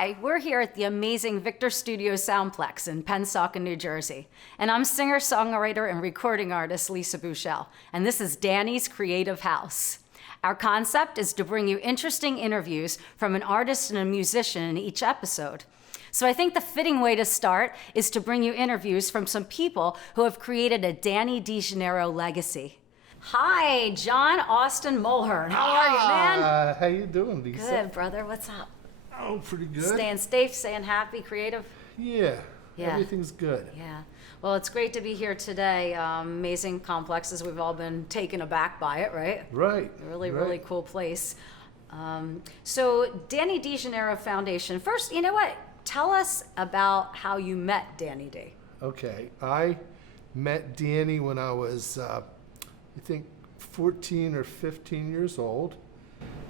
Hi, we're here at the amazing Victor Studio Soundplex in Pensacon, New Jersey. And I'm singer-songwriter and recording artist Lisa Bouchell. And this is Danny's Creative House. Our concept is to bring you interesting interviews from an artist and a musician in each episode. So I think the fitting way to start is to bring you interviews from some people who have created a Danny DeGennaro legacy. Hi, John Austin Mulhern. How are you, man? How you doing, Lisa? Good, brother. What's up? Oh, pretty good. Staying safe, staying happy, creative? Yeah. Everything's good. Yeah. Well, it's great to be here today. Amazing complexes. We've all been taken aback by it, right? Right. Really cool place. So, Danny DeGennaro Foundation. First, you know what? Tell us about how you met Danny D. Okay. I met Danny when I was, I think, 14 or 15 years old.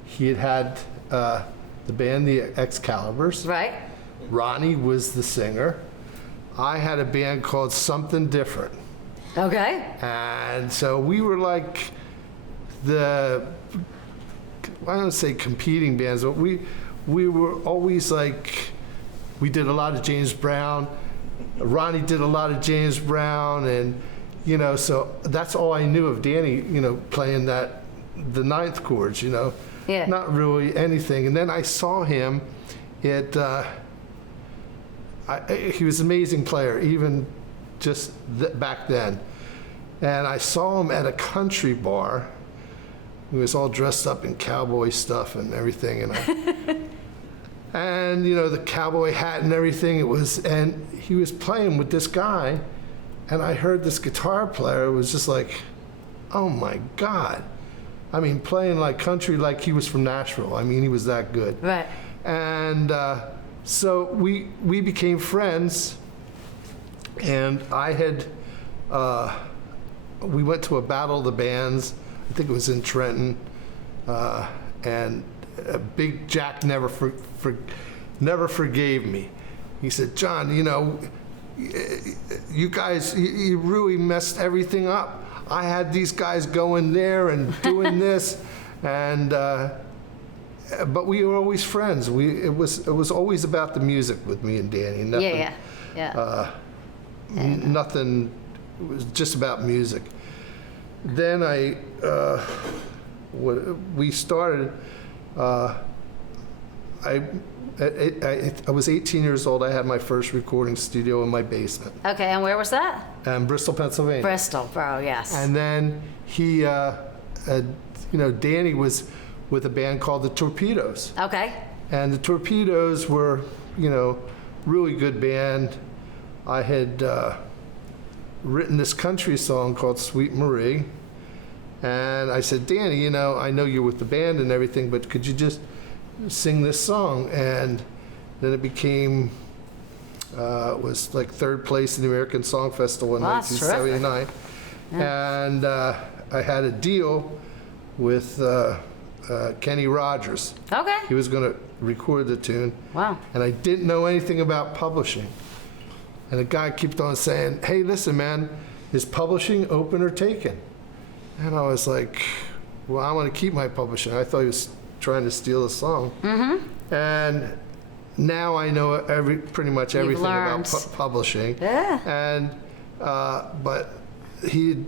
He had the band, the Excaliburs. Right. Ronnie was the singer. I had a band called Something Different. Okay. And so we were like I don't say competing bands, but we were always like, we did a lot of James Brown. Ronnie did a lot of James Brown, and so that's all I knew of Danny, playing the ninth chords, Yeah. Not really anything. And then I saw him at, he was an amazing player, even just back then. And I saw him at a country bar. He was all dressed up in cowboy stuff and everything. And the cowboy hat and everything. And he was playing with this guy. And I heard this guitar player. It was just like, oh my God. I mean, playing like country, like he was from Nashville. I mean, he was that good. Right. And so we became friends. And I had, we went to a Battle of the Bands. I think it was in Trenton. And Big Jack never forgave me. He said, John, you guys, you really messed everything up. I had these guys going there and doing this, and but we were always friends. It was always about the music with me and Danny. Nothing, nothing. It was just about music. Then we started. I was 18 years old. I had my first recording studio in my basement. Okay, and where was that? Bristol, Pennsylvania. Bristol, bro, yes. And then he, Danny was with a band called the Torpedoes. Okay. And the Torpedoes were, really good band. I had written this country song called Sweet Marie. And I said, Danny, I know you're with the band and everything, but could you just sing this song? And then it became, it was like third place in the American Song Festival in 1979. Yeah. And I had a deal with Kenny Rogers. Okay. He was going to record the tune. Wow. And I didn't know anything about publishing. And the guy kept on saying, hey, listen, man, is publishing open or taken? And I was like, well, I want to keep my publishing. I thought he was trying to steal the song. Mm-hmm. And now I know pretty much everything about publishing. Yeah. And but he,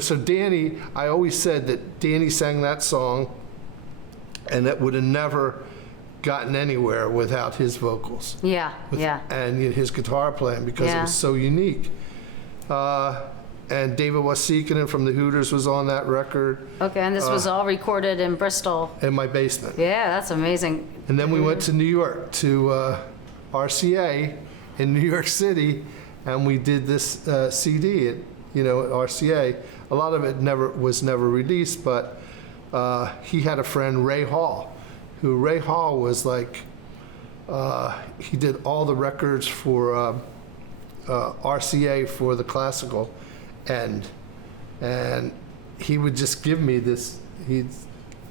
so Danny, I always said that Danny sang that song, and that would have never gotten anywhere without his vocals. Yeah. And his guitar playing, because it was so unique. And David Wasikinen from the Hooters was on that record. Okay, and this was all recorded in Bristol. In my basement. Yeah, that's amazing. And then we went to New York, to RCA in New York City, and we did this CD at RCA. A lot of it was never released, but he had a friend, Ray Hall, Ray Hall was like, he did all the records for RCA for the classical end, and he would just give me this. He'd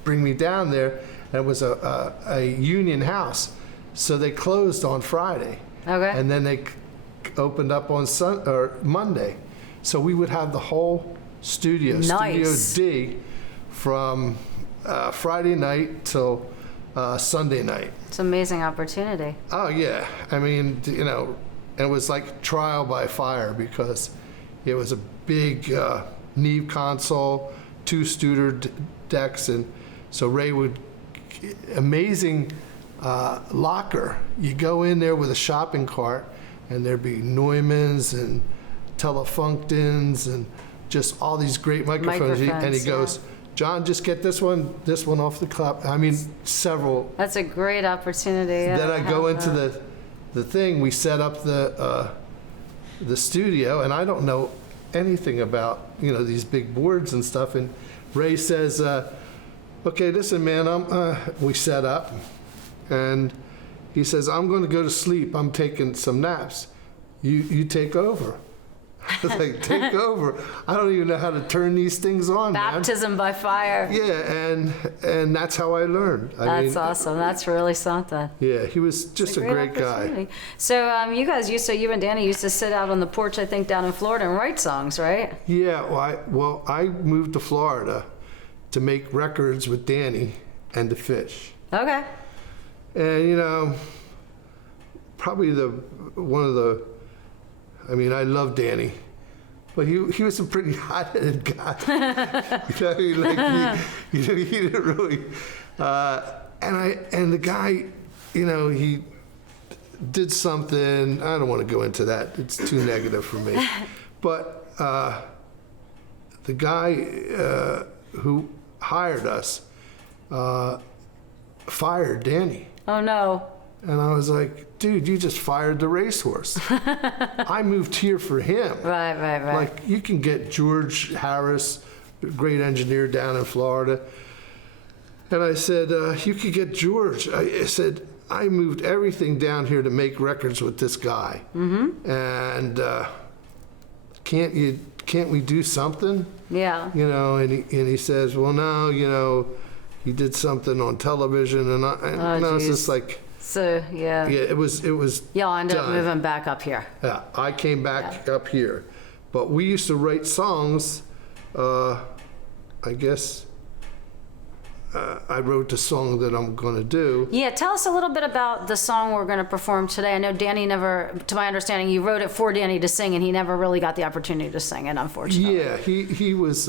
bring me down there, and it was a union house, so they closed on Friday. Okay. And then they opened up on Monday, so we would have the whole studio, Studio D, from Friday night till Sunday night. It's an amazing opportunity. Oh yeah, I mean, you know, it was like trial by fire because it was a big Neve console, 2 Studer decks, and so Ray would, amazing locker. You go in there with a shopping cart, and there'd be Neumanns and Telefunctons and just all these great microphones. And he goes, John, just get this one off the clock. I mean, several. That's a great opportunity. Then I go into the thing. We set up the studio, and I don't know anything about, you know, these big boards and stuff. And Ray says, "Okay, listen, man. We set up, and he says, I'm going to go to sleep. I'm taking some naps. You take over." I was like, take over? I don't even know how to turn these things on, Baptism by fire. Yeah, and that's how I learned. That's awesome. That's really something. Yeah, he was just a great guy. So you guys you and Danny used to sit out on the porch, I think, down in Florida and write songs, right? Yeah, well, I moved to Florida to make records with Danny and the Fish. Okay. And, you know, probably I mean, I love Danny, but he was a pretty hot-headed guy. You know, he didn't really. And the guy, you know, he did something. I don't want to go into that. It's too negative for me. But the guy who hired us fired Danny. Oh no. And I was like, dude, you just fired the racehorse. I moved here for him. Right. Like, you can get George Harris, great engineer down in Florida. And I said, you could get George. I said, I moved everything down here to make records with this guy. Mm-hmm. And can't we do something? Yeah. You know, and he says, well, no, you know, he did something on television. And I was just like... So, yeah. Yeah, it was Y'all ended up moving back up here. Yeah, I came back up here. But we used to write songs. I guess I wrote the song that I'm going to do. Yeah, tell us a little bit about the song we're going to perform today. I know Danny never, to my understanding, you wrote it for Danny to sing, and he never really got the opportunity to sing it, unfortunately. Yeah, he was...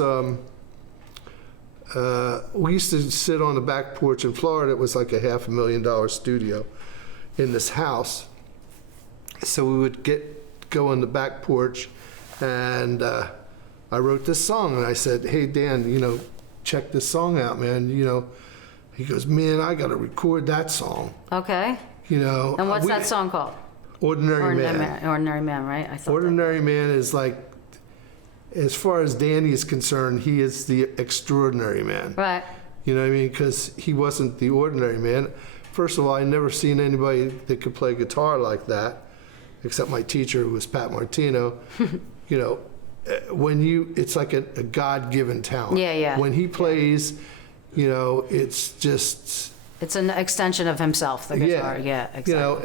we used to sit on the back porch in Florida. It was like a $500,000 studio in this house. So we would go on the back porch, and I wrote this song, and I said, hey, Dan, you know, check this song out, man. You know, he goes, man, I got to record that song. Okay. You know. And what's that song called? Ordinary Man. Ordinary Man, right? I thought Ordinary Man is like, as far as Danny is concerned, he is the extraordinary man. Right. You know what I mean? Because he wasn't the ordinary man. First of all, I never seen anybody that could play guitar like that, except my teacher, who was Pat Martino. You know, it's like a God-given talent. Yeah. When he plays, you know, it's just... It's an extension of himself, the guitar. Yeah, exactly. You know,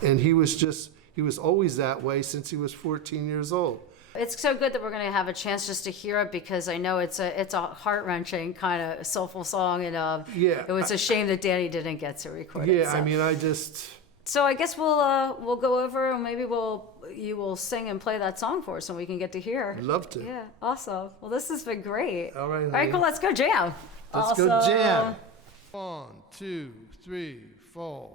and he was always that way since he was 14 years old. It's so good that we're going to have a chance just to hear it, because I know it's a heart-wrenching kind of soulful song, and it was a shame that Danny didn't get to record it. Yeah, so. I mean, So I guess we'll go over, and maybe you will sing and play that song for us, and we can get to hear. I'd love to. Yeah, awesome. Well, this has been great. All right. All right, cool. Let's go jam. Let's go jam. 1, 2, 3, 4.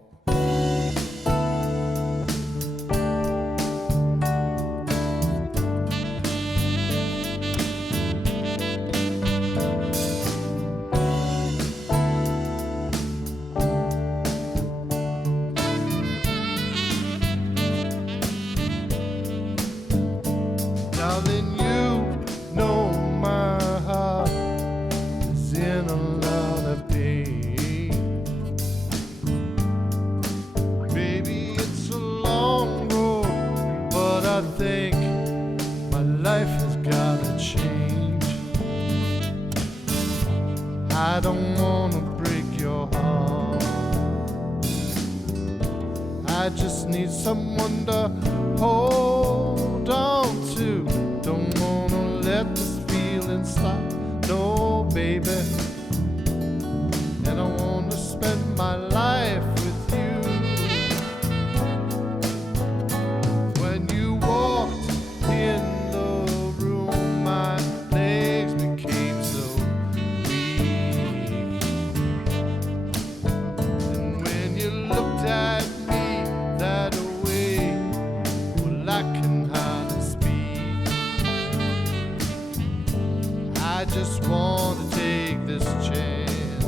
I don't wanna break your heart. I just need someone to hold on to. Don't wanna let this feeling stop, no baby. And I wanna spend spend my life with you. When you walked in the room, my legs became so weak. And when you looked at me that way, well, I can hardly speak. I just want to take this chance,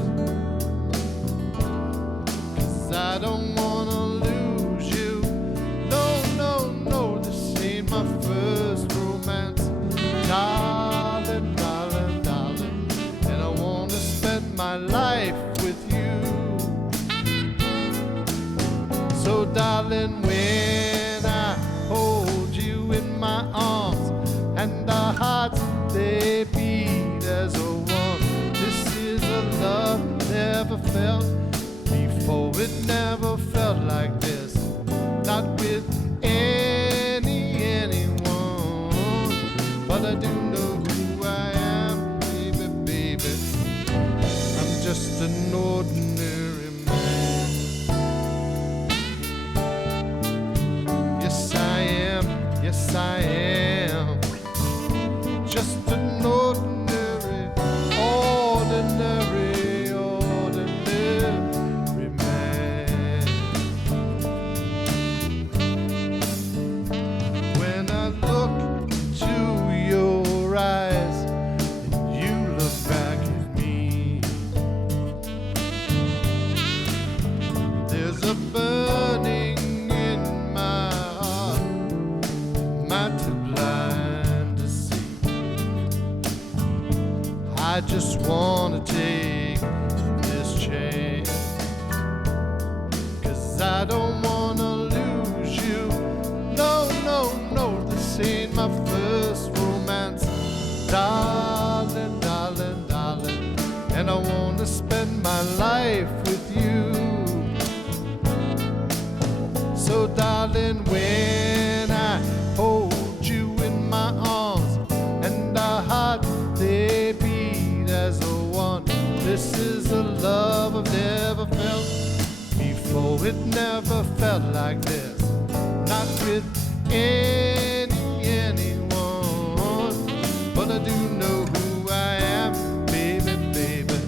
'cause I don't want to lose you. No, no, no, this ain't my first romance. Darling, darling, darling, and I want to spend my life with you. So darling, when I hold you in my arms and our hearts, they beat as a one, this is a love never felt before. It never felt like this, not with anyone. But I do know who I am, baby, baby. I'm just an ordinary man. Yes, I am. Yes, I am. Just an ordinary, ordinary, ordinary man. When I look into your eyes and you look back at me, there's a burning in my heart, am I too blind to see? I just want to take this chance, 'cause I don't want to lose you. No, no, no, this ain't my first romance. Darling, darling, darling, and I want to spend my life with you. So darling, when I hold you in my arms and our hearts, they beat as a one, this is a love I've never felt before. It never felt like this, not with anyone. But I do know who I am, baby, baby.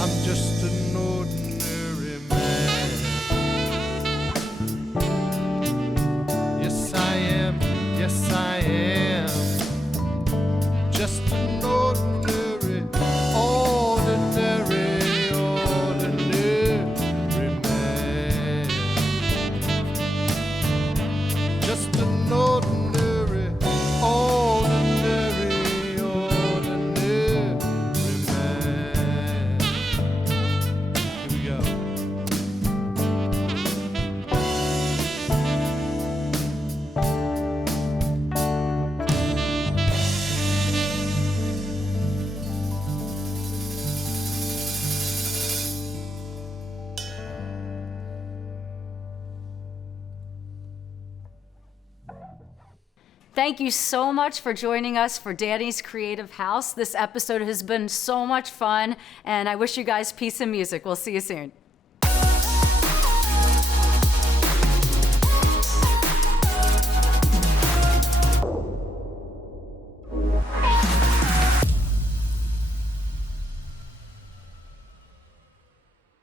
I'm just an ordinary man. Yes, I am. Yes, I am. Just an ordinary, ordinary, ordinary man. Just an ordinary, ordinary, ordinary man. Here we go. Thank you so much for joining us for Danny's Creative House. This episode has been so much fun, and I wish you guys peace and music. We'll see you soon.